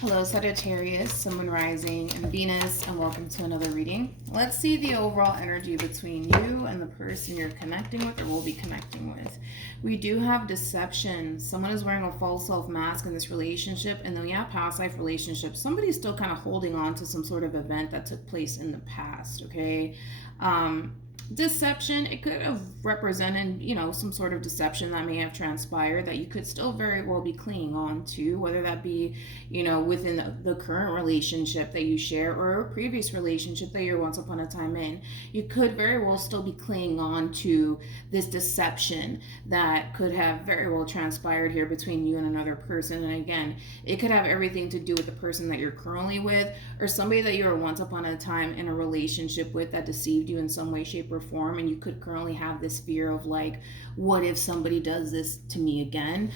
Hello, Sagittarius, Sun, Moon, Rising, and Venus, and welcome to another reading. Let's see the overall energy between you and the person you're connecting with or will be connecting with. We do have deception. Someone is wearing a false self mask in this relationship, and then we have past life relationships. Somebody's still kind of holding on to some sort of event that took place in the past, okay? Deception, it could have represented, some sort of deception that may have transpired that you could still very well be clinging on to, whether that be, within the current relationship that you share or a previous relationship that you're once upon a time in. You could very well still be clinging on to this deception that could have very well transpired here between you and another person. And again, it could have everything to do with the person that you're currently with or somebody that you were once upon a time in a relationship with that deceived you in some way, shape, or form. And you could currently have this fear of like, what if somebody does this to me again?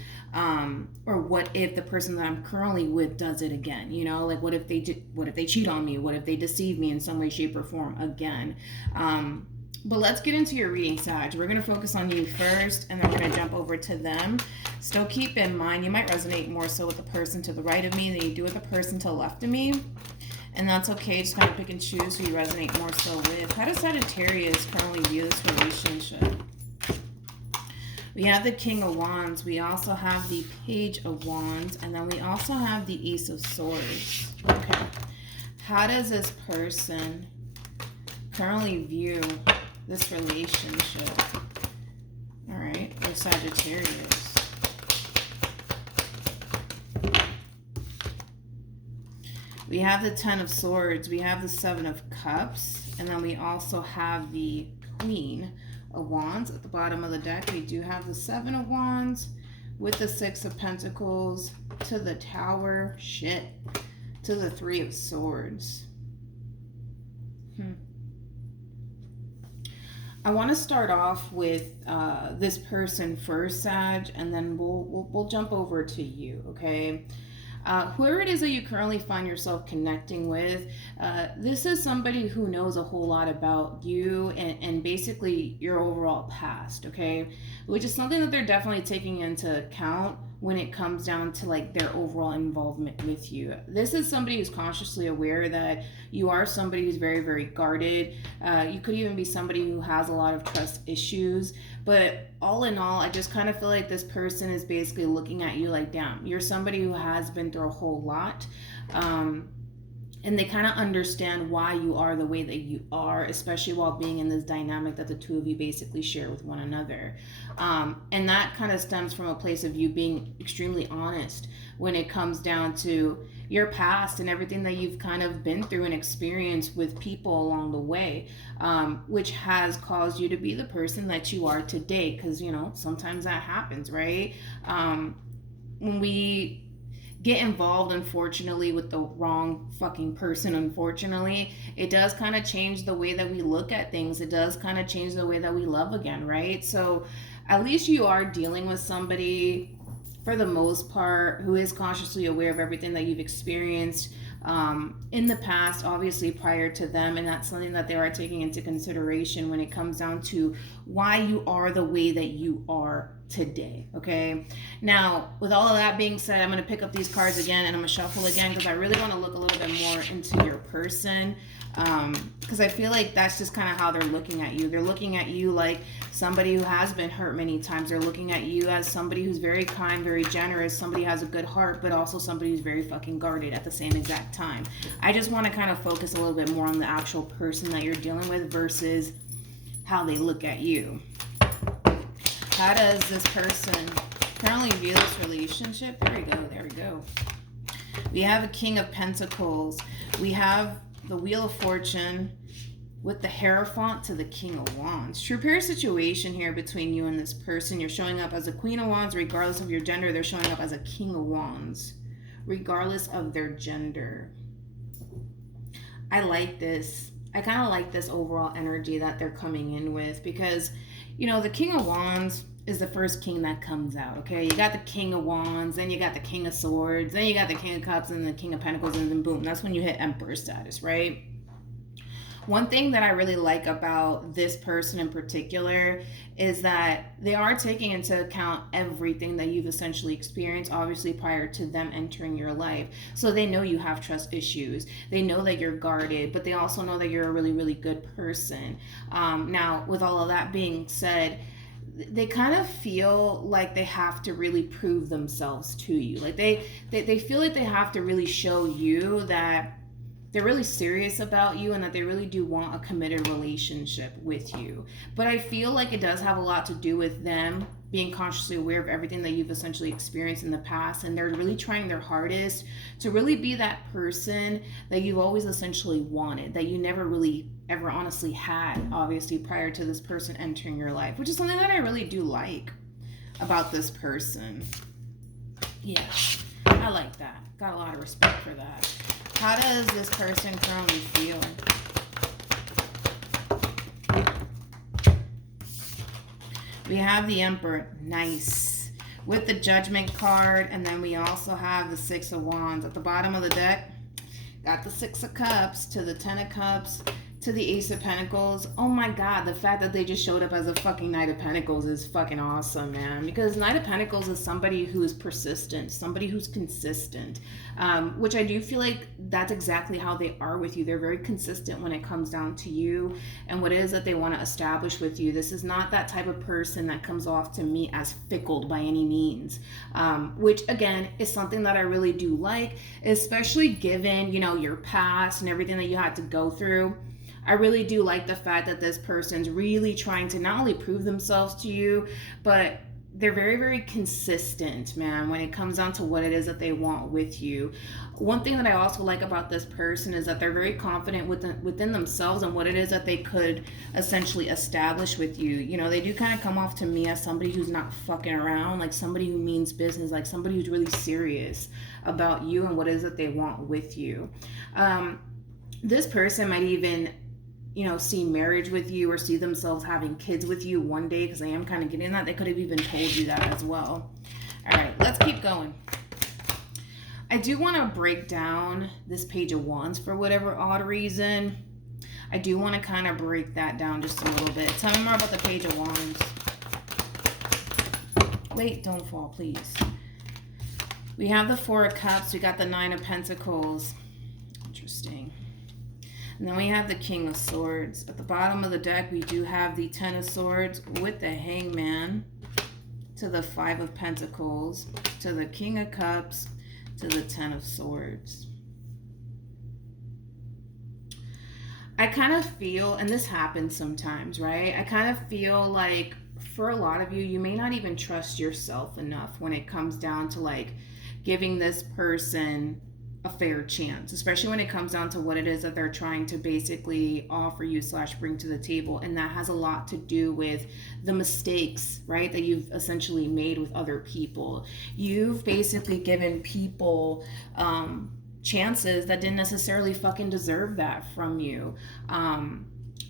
Or what if the person that I'm currently with does it again? Like what if they cheat on me? What if they deceive me in some way, shape, or form again? But let's get into your reading, Sag. We're going to focus on you first, and then we're going to jump over to them. Still keep in mind, you might resonate more so with the person to the right of me than you do with the person to the left of me. And that's okay. Just kind of pick and choose who you resonate more so with. How does Sagittarius currently view this relationship? We have the King of Wands. We also have the Page of Wands. And then we also have the Ace of Swords. Okay. How does this person currently view this relationship? All right. With Sagittarius. We have the Ten of Swords, we have the Seven of Cups, and then we also have the Queen of Wands. At the bottom of the deck, we do have the Seven of Wands with the Six of Pentacles to the Tower, to the Three of Swords. I want to start off with this person first, Sag, and then we'll jump over to you, okay? Whoever it is that you currently find yourself connecting with, this is somebody who knows a whole lot about you and basically your overall past, okay? Which is something that they're definitely taking into account when it comes down to like their overall involvement with you. This is somebody who's consciously aware that you are somebody who's very, very guarded. You could even be somebody who has a lot of trust issues. But all in all, I just kind of feel like this person is basically looking at you like, damn, you're somebody who has been through a whole lot. And they kind of understand why you are the way that you are, especially while being in this dynamic that the two of you basically share with one another. And that kind of stems from a place of you being extremely honest when it comes down to your past and everything that you've kind of been through and experienced with people along the way, which has caused you to be the person that you are today. Because, sometimes that happens, right? When we get involved, unfortunately, with the wrong fucking person, unfortunately, it does kind of change the way that we look at things. It does kind of change the way that we love again, right? So at least you are dealing with somebody, for the most part, who is consciously aware of everything that you've experienced in the past, obviously prior to them, and that's something that they are taking into consideration when it comes down to why you are the way that you are today, okay? Now, with all of that being said, I'm going to pick up these cards again and I'm going to shuffle again because I really want to look a little bit more into your person, because I feel like that's just kind of how they're looking at you. They're looking at you like somebody who has been hurt many times. They're looking at you as somebody who's very kind, very generous, somebody who has a good heart, but also somebody who's very fucking guarded at the same exact time. I just want to kind of focus a little bit more on the actual person that you're dealing with versus how they look at you. How does this person currently view this relationship? There we go. We have a King of Pentacles. We have the Wheel of Fortune with the Hierophant to the King of Wands. True pair situation here between you and this person. You're showing up as a Queen of Wands regardless of your gender. They're showing up as a King of Wands regardless of their gender. I like this. I kind of like this overall energy that they're coming in with because, the King of Wands is the first king that comes out, okay? You got the King of Wands, then you got the King of Swords, then you got the King of Cups and the King of Pentacles, and then boom, that's when you hit Emperor status, right? One thing that I really like about this person in particular is that they are taking into account everything that you've essentially experienced, obviously, prior to them entering your life. So they know you have trust issues. They know that you're guarded, but they also know that you're a really, really good person. Now, with all of that being said, they kind of feel like they have to really prove themselves to you. Like they feel like they have to really show you that they're really serious about you and that they really do want a committed relationship with you. But I feel like it does have a lot to do with them being consciously aware of everything that you've essentially experienced in the past, and they're really trying their hardest to really be that person that you've always essentially wanted, that you never really ever honestly had, obviously, prior to this person entering your life, which is something that I really do like about this person. Yeah, I like that. Got a lot of respect for that. How does this person currently feel? We have the Emperor. Nice. With the Judgment card, and then we also have the Six of Wands. At the bottom of the deck, got the Six of Cups to the Ten of Cups to the Ace of Pentacles. Oh my God, the fact that they just showed up as a fucking Knight of Pentacles is fucking awesome, man. Because Knight of Pentacles is somebody who is persistent, somebody who's consistent, which I do feel like that's exactly how they are with you. They're very consistent when it comes down to you and what it is that they want to establish with you. This is not that type of person that comes off to me as fickle by any means, which again is something that I really do like, especially given, you know, your past and everything that you had to go through. I really do like the fact that this person's really trying to not only prove themselves to you, but they're very, very consistent, man, when it comes down to what it is that they want with you. One thing that I also like about this person is that they're very confident within themselves and what it is that they could essentially establish with you. You know, they do kind of come off to me as somebody who's not fucking around, like somebody who means business, like somebody who's really serious about you and what it is that they want with you. This person might even, you know, see marriage with you or see themselves having kids with you one day, because I am kind of getting that. They could have even told you that as well. All right, let's keep going. I do want to break down this Page of Wands for whatever odd reason. I do want to kind of break that down just a little bit. Tell me more about the Page of Wands. Wait, don't fall, please. We have the Four of Cups. We got the Nine of Pentacles. Interesting. And then we have the King of Swords. At the bottom of the deck, we do have the Ten of Swords with the Hangman to the Five of Pentacles to the King of Cups to the Ten of Swords. I kind of feel, and this happens sometimes, right? I kind of feel like for a lot of you, you may not even trust yourself enough when it comes down to like giving this person a fair chance, especially when it comes down to what it is that they're trying to basically offer you / bring to the table. And that has a lot to do with the mistakes, right, that you've essentially made with other people. You've basically given people chances that didn't necessarily fucking deserve that from you.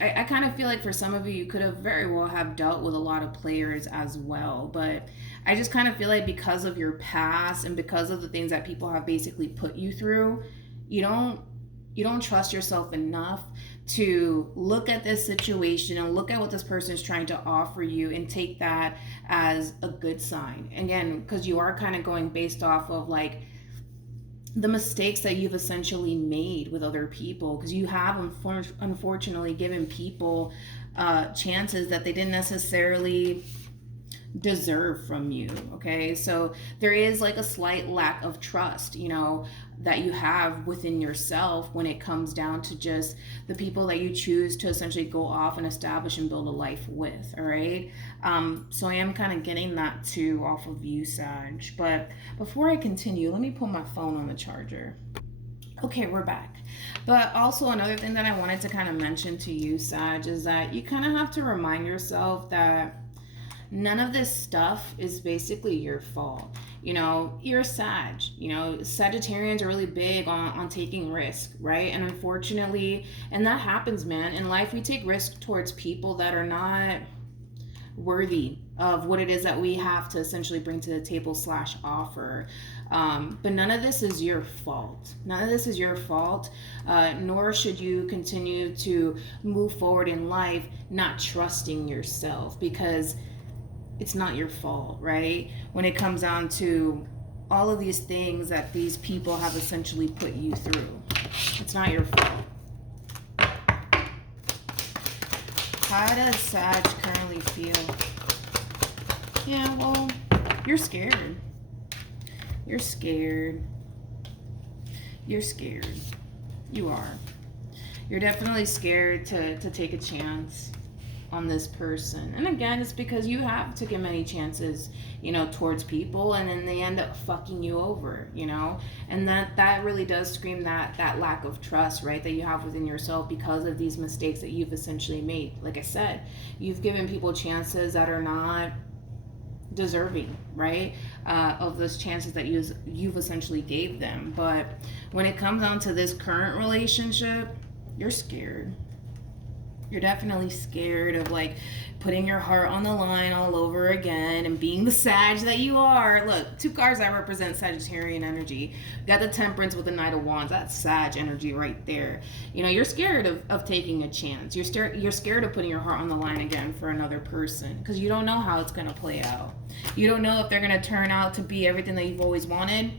I kind of feel like for some of you, you could have very well have dealt with a lot of players as well. But I just kind of feel like because of your past and because of the things that people have basically put you through, you don't trust yourself enough to look at this situation and look at what this person is trying to offer you and take that as a good sign. Again, because you are kind of going based off of like the mistakes that you've essentially made with other people, because you have unfortunately given people chances that they didn't necessarily deserve from you. Okay, so there is like a slight lack of trust, you know, that you have within yourself when it comes down to just the people that you choose to essentially go off and establish and build a life with. All right, so I am kind of getting that too off of you, Sag. But before I continue, let me put my phone on the charger. Okay, we're back. But also another thing that I wanted to kind of mention to you, Sag, is that you kind of have to remind yourself that none of this stuff is basically your fault. You know, you're a Sag. You know, Sagittarians are really big on taking risk, right? And unfortunately, and that happens, man. In life, we take risk towards people that are not worthy of what it is that we have to essentially bring to the table / offer. But none of this is your fault. None of this is your fault, nor should you continue to move forward in life not trusting yourself, because it's not your fault, right? When it comes down to all of these things that these people have essentially put you through, it's not your fault. How does Sag currently feel? Yeah, well, you're scared. You're scared. You're scared. You are. You're definitely scared to take a chance on this person. And again, it's because you have taken many chances, towards people, and then they end up fucking you over, and that really does scream that lack of trust, right, that you have within yourself because of these mistakes that you've essentially made. Like I said, you've given people chances that are not deserving, right, of those chances that you've essentially gave them. But when it comes down to this current relationship, you're scared. You're definitely scared of putting your heart on the line all over again and being the Sag that you are. Look, 2 cards that represent Sagittarian energy. You got the Temperance with the Knight of Wands. That's Sag energy right there. You're scared of taking a chance. You're scared of putting your heart on the line again for another person, because you don't know how it's going to play out. You don't know if they're going to turn out to be everything that you've always wanted,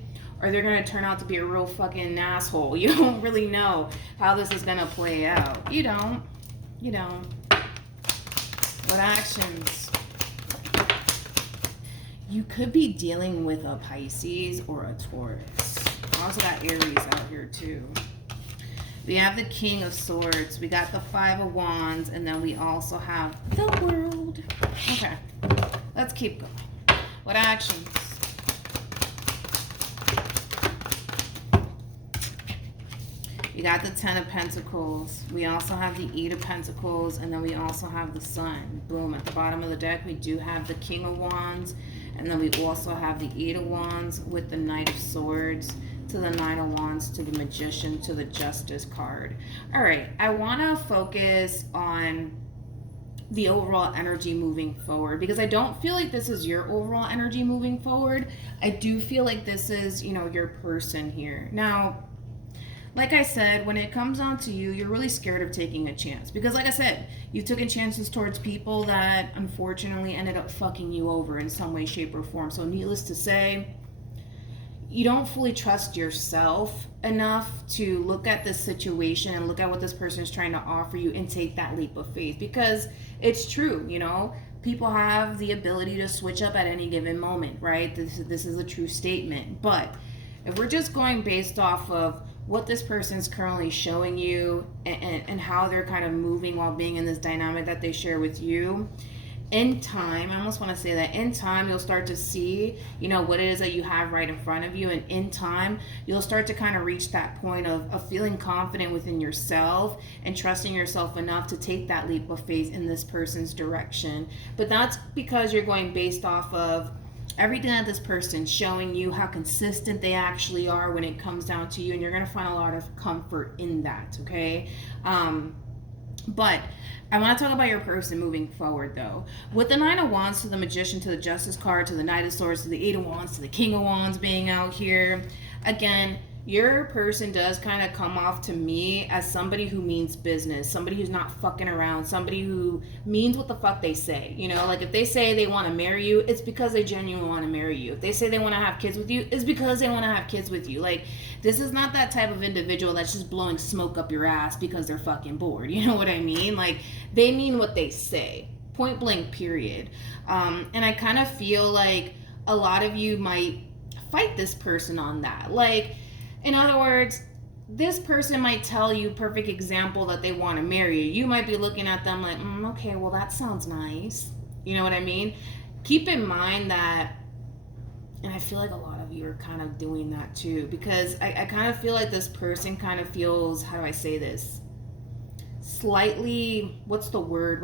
or they're going to turn out to be a real fucking asshole. You don't really know how this is going to play out. You don't. What actions? You could be dealing with a Pisces or a Taurus. I also got Aries out here too. We have the King of Swords. We got the 5 of Wands. And then we also have the World. Okay. Let's keep going. What actions? We got the 10 of Pentacles. We also have the 8 of Pentacles. And then we also have the Sun. Boom. At the bottom of the deck, we do have the King of Wands. And then we also have the 8 of Wands with the Knight of Swords to the 9 of Wands to the Magician to the Justice card. All right. I want to focus on the overall energy moving forward, because I don't feel like this is your overall energy moving forward. I do feel like this is, your person here. Now, like I said, when it comes down to you, you're really scared of taking a chance. Because like I said, you've taken chances towards people that unfortunately ended up fucking you over in some way, shape, or form. So needless to say, you don't fully trust yourself enough to look at this situation and look at what this person is trying to offer you and take that leap of faith. Because it's true, people have the ability to switch up at any given moment, right? This is a true statement. But if we're just going based off of what this person's currently showing you and how they're kind of moving while being in this dynamic that they share with you, in time, I almost want to say that in time, you'll start to see, what it is that you have right in front of you. And in time, you'll start to kind of reach that point of feeling confident within yourself and trusting yourself enough to take that leap of faith in this person's direction. But that's because you're going based off of everything that this person's showing you, how consistent they actually are when it comes down to you, and you're going to find a lot of comfort in that, okay? But I want to talk about your person moving forward, though. With the 9 of Wands to the Magician to the Justice card to the Knight of Swords to the 8 of Wands to the King of Wands being out here, again, your person does kind of come off to me as somebody who means business, somebody who's not fucking around, somebody who means what the fuck they say. If they say they want to marry you, it's because they genuinely want to marry you. If they say they want to have kids with you, it's because they want to have kids with you. This is not that type of individual that's just blowing smoke up your ass because they're fucking bored. You know what I mean? They mean what they say. Point blank, period. And I kind of feel like a lot of you might fight this person on that. In other words, this person might tell you, perfect example, that they want to marry you. You might be looking at them like, okay, well, that sounds nice. You know what I mean? Keep in mind that, and I feel like a lot of you are kind of doing that too, because I kind of feel like this person kind of feels, how do I say this? Slightly, what's the word?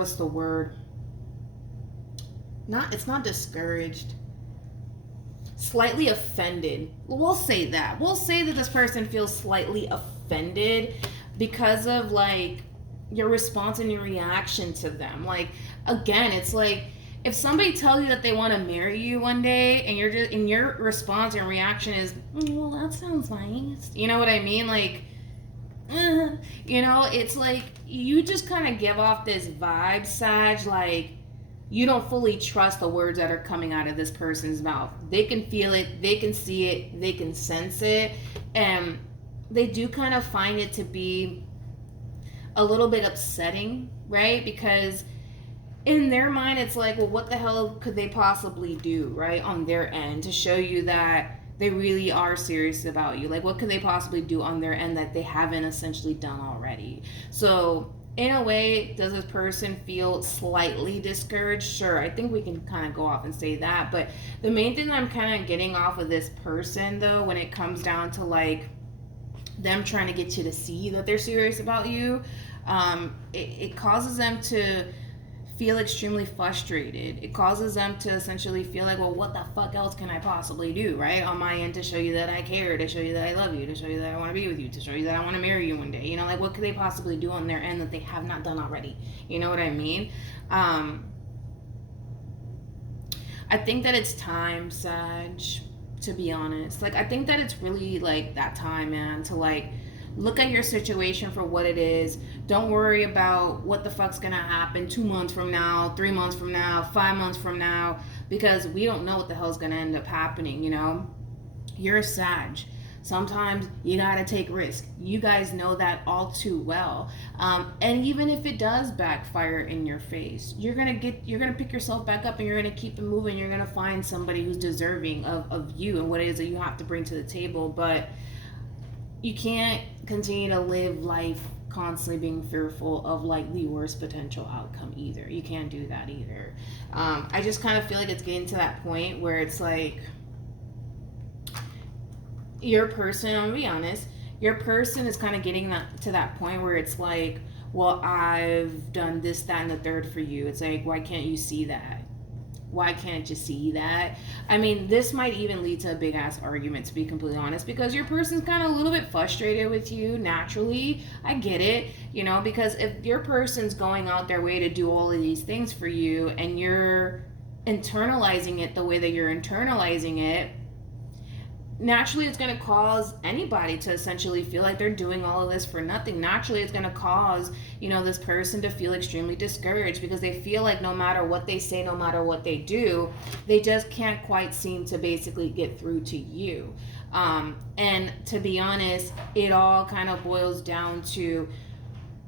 It's not discouraged. Slightly offended. We'll say that. We'll say that this person feels slightly offended because of your response and your reaction to them. Again, it's if somebody tells you that they want to marry you one day, and you're just, and your response and reaction is, well, that sounds nice. You know what I mean? Like, you know, it's like you just kind of give off this vibe, Sag, like you don't fully trust the words that are coming out of this person's mouth. They can feel it, they can see it, they can sense it, and they do kind of find it to be a little bit upsetting, right? Because in their mind, it's like, well, what the hell could they possibly do, right, on their end to show you that they really are serious about you? Like, what could they possibly do on their end that they haven't essentially done already? So, in a way, does this person feel slightly discouraged? Sure, I think we can kind of go off and say that. But the main thing that I'm kind of getting off of this person, though, when it comes down to like them trying to get you to see that they're serious about you, it causes them to feel extremely frustrated. It causes them to essentially feel like, well, what the fuck else can I possibly do, right, on my end to show you that I care, to show you that I love you, to show you that I want to be with you, to show you that I want to marry you one day. You know, like, what could they possibly do on their end that they have not done already? You know what I mean? I think that it's time, Sag, to be honest. Like, I think that it's really like that time, man, to like look at your situation for what it is. Don't worry about what the fuck's gonna happen 2 months from now, 3 months from now, 5 months from now, because we don't know what the hell's gonna end up happening, you know? You're a Sag. Sometimes you gotta take risk. You guys know that all too well. And even if it does backfire in your face, you're gonna pick yourself back up and you're gonna keep it moving. You're gonna find somebody who's deserving of you and what it is that you have to bring to the table. But you can't continue to live life constantly being fearful of like the worst potential outcome either. You can't do that either. I just kind of feel like it's getting to that point where it's like your person, I'm gonna be honest, your person is kind of getting to that point where it's like, well, I've done this, that, and the third for you. It's like, why can't you see that? Why can't you see that? I mean, this might even lead to a big ass argument, to be completely honest, because your person's kind of a little bit frustrated with you naturally. I get it, you know, because if your person's going out their way to do all of these things for you and you're internalizing it the way that you're internalizing it, naturally it's going to cause anybody to essentially feel like they're doing all of this for nothing. Naturally it's going to cause, you know, this person to feel extremely discouraged because they feel like no matter what they say, no matter what they do, they just can't quite seem to basically get through to you. And to be honest, it all kind of boils down to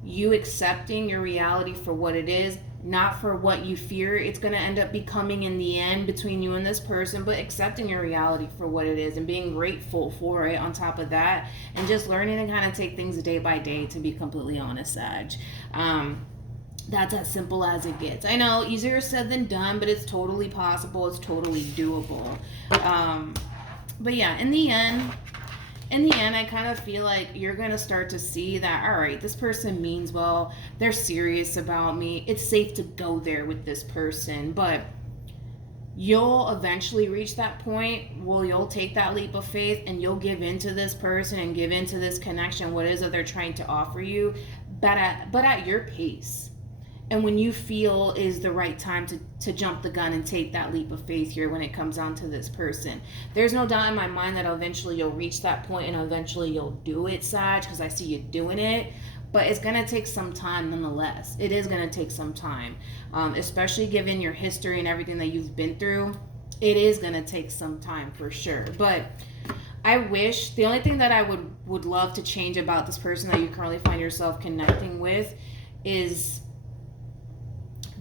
you accepting your reality for what it is, not for what you fear it's going to end up becoming in the end between you and this person, but accepting your reality for what it is and being grateful for it on top of that, and just learning to kind of take things day by day, to be completely honest, Sag. That's as simple as it gets. I know, easier said than done, but it's totally possible. It's totally doable. But yeah, in the end, I kind of feel like you're going to start to see that, all right, this person means well, they're serious about me, it's safe to go there with this person. But you'll eventually reach that point where you'll take that leap of faith and you'll give into this person and give into this connection, what it is that they're trying to offer you, but at your pace. And when you feel is the right time to jump the gun and take that leap of faith here when it comes down to this person. There's no doubt in my mind that eventually you'll reach that point and eventually you'll do it, Sag, because I see you doing it. But it's going to take some time nonetheless. It is going to take some time, especially given your history and everything that you've been through. It is going to take some time for sure. But I wish, the only thing that I would love to change about this person that you currently find yourself connecting with is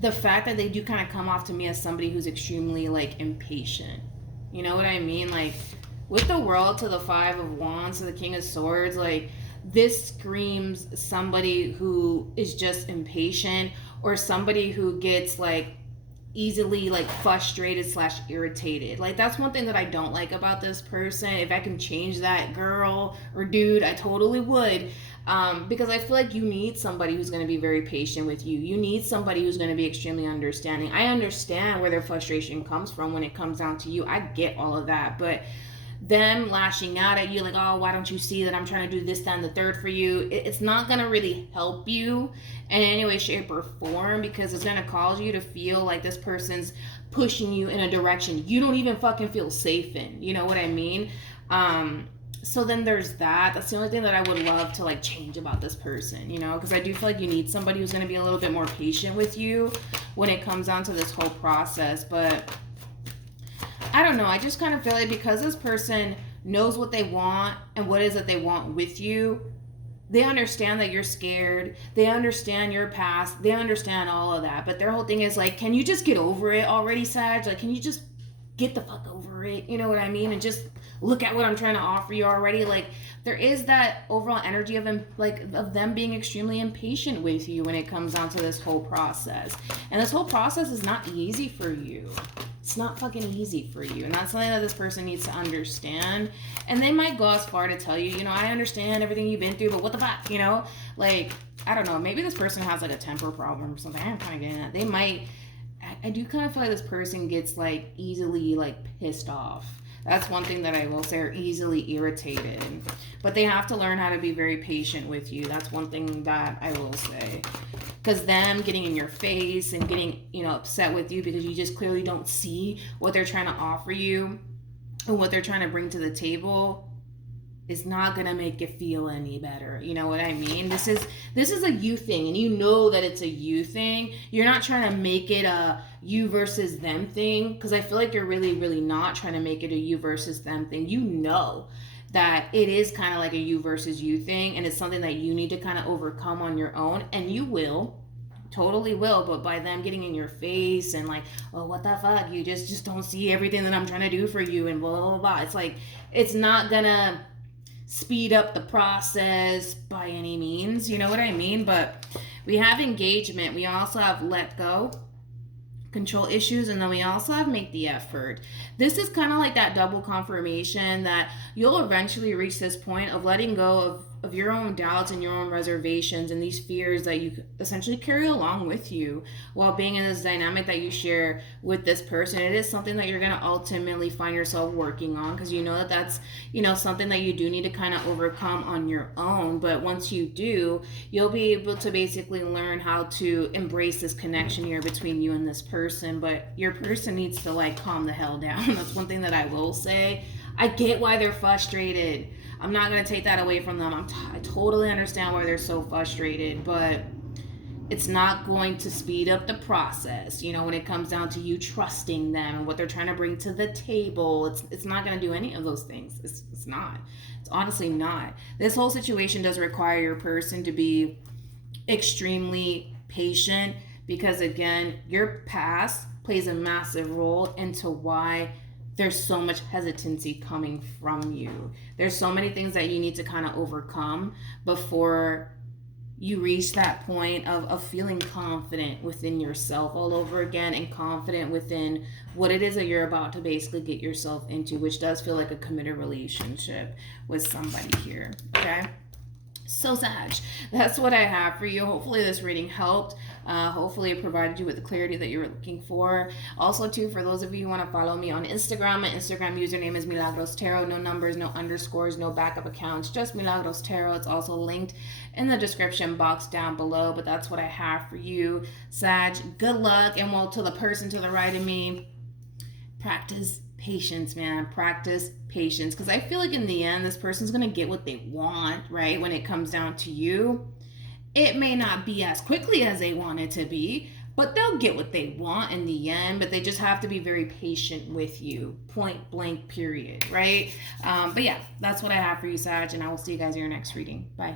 the fact that they do kind of come off to me as somebody who's extremely like impatient. You know what I mean? Like with the World to the Five of Wands to the King of Swords, like this screams somebody who is just impatient, or somebody who gets like easily like frustrated / irritated. Like that's one thing that I don't like about this person. If I can change that, girl or dude, I totally would. Because I feel like you need somebody who's going to be very patient with you. You need somebody who's going to be extremely understanding. I understand where their frustration comes from when it comes down to you. I get all of that. But them lashing out at you like, oh, why don't you see that I'm trying to do this, that, and the third for you, it's not going to really help you in any way, shape, or form, because it's going to cause you to feel like this person's pushing you in a direction you don't even fucking feel safe in. You know what I mean? So then there's that. That's the only thing that I would love to like change about this person, you know, because I do feel like you need somebody who's going to be a little bit more patient with you when it comes down to this whole process. But I don't know. I just kind of feel like because this person knows what they want and what it is that they want with you, they understand that you're scared. They understand your past. They understand all of that. But their whole thing is like, can you just get over it already, Sag? Like, can you just get the fuck over it? You know what I mean? And just look at what I'm trying to offer you already. Like, there is that overall energy of them, like, of them being extremely impatient with you when it comes down to this whole process. And this whole process is not easy for you. It's not fucking easy for you. And that's something that this person needs to understand. And they might go as far to tell you, you know, I understand everything you've been through, but what the fuck, you know? Like, I don't know. Maybe this person has like a temper problem or something. I'm kind of getting that. They might, I do kind of feel like this person gets like easily like pissed off. That's one thing that I will say, are easily irritated. But they have to learn how to be very patient with you. That's one thing that I will say. Because them getting in your face and getting, you know, upset with you because you just clearly don't see what they're trying to offer you and what they're trying to bring to the table is not going to make you feel any better. You know what I mean? This is a you thing, and you know that it's a you thing. You're not trying to make it a you versus them thing, because I feel like you're really, really not trying to make it a you versus them thing. You know that it is kind of like a you versus you thing, and it's something that you need to kind of overcome on your own, and you will. Totally will. But by them getting in your face and like, oh, what the fuck, you just don't see everything that I'm trying to do for you and blah blah blah, it's like, it's not gonna speed up the process by any means, you know what I mean? But we have engagement, we also have let go, control issues, and then we also have make the effort. This is kind of like that double confirmation that you'll eventually reach this point of letting go of your own doubts and your own reservations and these fears that you essentially carry along with you while being in this dynamic that you share with this person. It is something that you're going to ultimately find yourself working on, because you know that that's, you know, something that you do need to kind of overcome on your own. But once you do, you'll be able to basically learn how to embrace this connection here between you and this person. But your person needs to like calm the hell down. That's one thing that I will say. I get why they're frustrated. I'm not going to take that away from them. I totally understand why they're so frustrated, but it's not going to speed up the process. You know, when it comes down to you trusting them and what they're trying to bring to the table, it's not going to do any of those things. It's not. It's honestly not. This whole situation does require your person to be extremely patient, because again, your past plays a massive role into why there's so much hesitancy coming from you. There's so many things that you need to kind of overcome before you reach that point of feeling confident within yourself all over again, and confident within what it is that you're about to basically get yourself into, which does feel like a committed relationship with somebody here, okay? So Sag, that's what I have for you. Hopefully this reading helped. Hopefully it provided you with the clarity that you were looking for. Also too, for those of you who want to follow me on Instagram, my Instagram username is MilagrosTarot. No numbers, no underscores, no backup accounts, just MilagrosTarot. It's also linked in the description box down below. But that's what I have for you, Sag. Good luck. And well, to the person to the right of me, practice patience, man. Practice patience, because I feel like in the end this person's gonna get what they want, right? When it comes down to you, it may not be as quickly as they want it to be, but they'll get what they want in the end. But they just have to be very patient with you, point blank period, right? But yeah, that's what I have for you, Sag, and I will see you guys in your next reading. Bye.